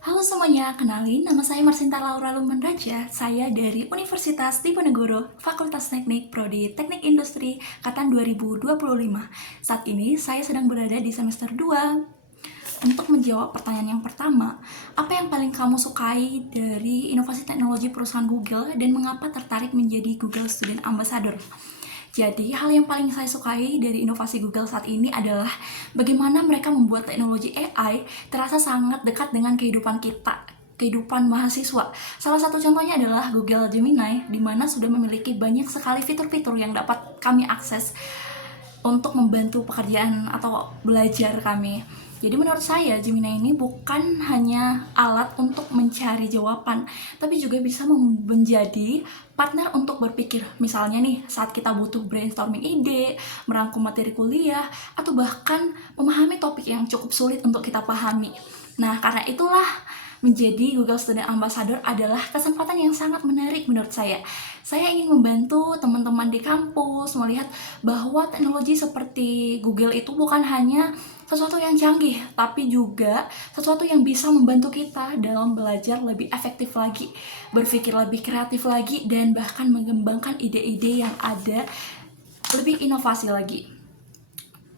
Halo semuanya, kenalin nama saya Marsinta Laura Lumanraja. Saya dari Universitas Diponegoro, Fakultas Teknik, Prodi Teknik Industri, Angkatan 2025. Saat ini saya sedang berada di semester 2. Untuk menjawab pertanyaan yang pertama, apa yang paling kamu sukai dari inovasi teknologi perusahaan Google dan mengapa tertarik menjadi Google Student Ambassador? Jadi, hal yang paling saya sukai dari inovasi Google saat ini adalah bagaimana mereka membuat teknologi AI terasa sangat dekat dengan kehidupan kita, kehidupan mahasiswa. Salah satu contohnya adalah Google Gemini, di mana sudah memiliki banyak sekali fitur-fitur yang dapat kami akses untuk membantu pekerjaan atau belajar kami. Jadi menurut saya Gemini ini bukan hanya alat untuk mencari jawaban, tapi juga bisa menjadi partner untuk berpikir. Misalnya nih, saat kita butuh brainstorming ide, merangkum materi kuliah, atau bahkan memahami topik yang cukup sulit untuk kita pahami. Nah, karena itulah menjadi Google Student Ambassador adalah kesempatan yang sangat menarik menurut saya. Saya ingin membantu teman-teman di kampus melihat bahwa teknologi seperti Google itu bukan hanya sesuatu yang canggih, tapi juga sesuatu yang bisa membantu kita dalam belajar lebih efektif lagi, berpikir lebih kreatif lagi, dan bahkan mengembangkan ide-ide yang ada lebih inovasi lagi.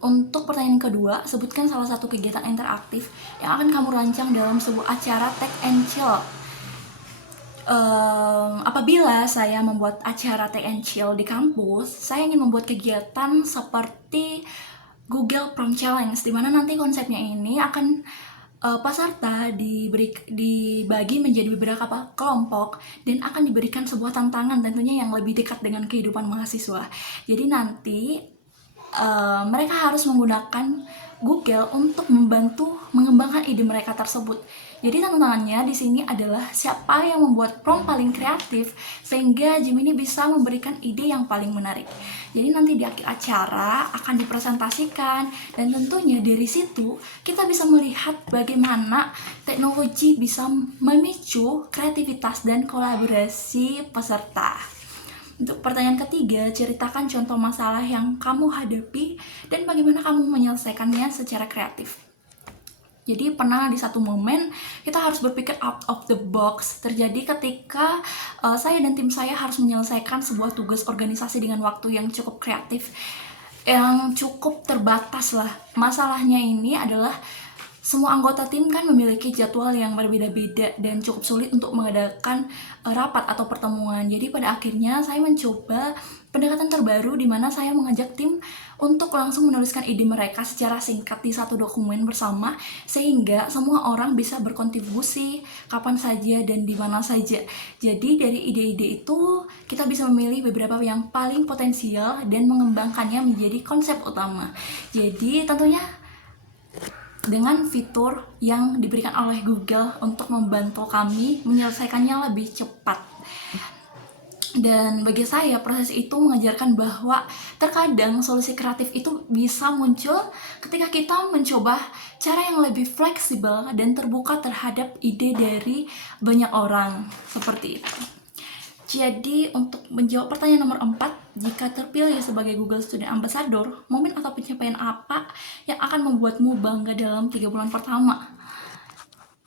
Untuk pertanyaan kedua, sebutkan salah satu kegiatan interaktif yang akan kamu rancang dalam sebuah acara Tech and Chill. Apabila saya membuat acara Tech and Chill di kampus, saya ingin membuat kegiatan seperti Google Prompt Challenge, di mana nanti konsepnya ini akan peserta dibagi menjadi beberapa kelompok dan akan diberikan sebuah tantangan tentunya yang lebih dekat dengan kehidupan mahasiswa. Jadi nanti mereka harus menggunakan Google untuk membantu mengembangkan ide mereka tersebut. Jadi tantangannya di sini adalah siapa yang membuat prompt paling kreatif sehingga Gemini bisa memberikan ide yang paling menarik. Jadi nanti di akhir acara akan dipresentasikan dan tentunya dari situ kita bisa melihat bagaimana teknologi bisa memicu kreativitas dan kolaborasi peserta. Untuk pertanyaan ketiga, ceritakan contoh masalah yang kamu hadapi dan bagaimana kamu menyelesaikannya secara kreatif. Jadi pernah di satu momen kita harus berpikir out of the box. Terjadi ketika saya dan tim saya harus menyelesaikan sebuah tugas organisasi dengan waktu yang cukup kreatif, yang cukup terbatas lah. Masalahnya ini adalah semua anggota tim kan memiliki jadwal yang berbeda-beda dan cukup sulit untuk mengadakan rapat atau pertemuan. Jadi pada akhirnya saya mencoba pendekatan terbaru di mana saya mengajak tim untuk langsung menuliskan ide mereka secara singkat di satu dokumen bersama sehingga semua orang bisa berkontribusi kapan saja dan di mana saja. Jadi dari ide-ide itu kita bisa memilih beberapa yang paling potensial dan mengembangkannya menjadi konsep utama. Jadi tentunya dengan fitur yang diberikan oleh Google untuk membantu kami menyelesaikannya lebih cepat. Dan bagi saya proses itu mengajarkan bahwa terkadang solusi kreatif itu bisa muncul ketika kita mencoba cara yang lebih fleksibel dan terbuka terhadap ide dari banyak orang, seperti itu. Jadi untuk menjawab pertanyaan nomor 4, jika terpilih sebagai Google Student Ambassador, momen atau pencapaian apa yang akan membuatmu bangga dalam 3 bulan pertama?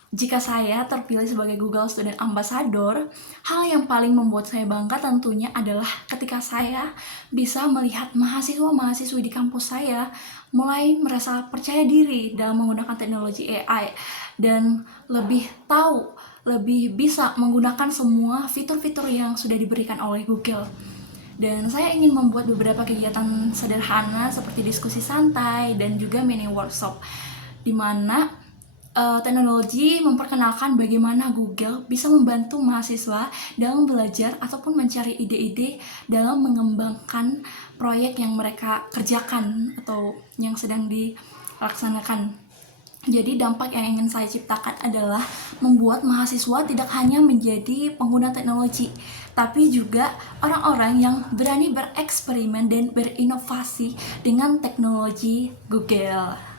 Jika saya terpilih sebagai Google Student Ambassador, hal yang paling membuat saya bangga tentunya adalah ketika saya bisa melihat mahasiswa-mahasiswi di kampus saya mulai merasa percaya diri dalam menggunakan teknologi AI dan lebih tahu, lebih bisa menggunakan semua fitur-fitur yang sudah diberikan oleh Google. Dan saya ingin membuat beberapa kegiatan sederhana seperti diskusi santai dan juga mini workshop, di mana teknologi memperkenalkan bagaimana Google bisa membantu mahasiswa dalam belajar ataupun mencari ide-ide dalam mengembangkan proyek yang mereka kerjakan atau yang sedang dilaksanakan. Jadi dampak yang ingin saya ciptakan adalah membuat mahasiswa tidak hanya menjadi pengguna teknologi, tapi juga orang-orang yang berani bereksperimen dan berinovasi dengan teknologi Google.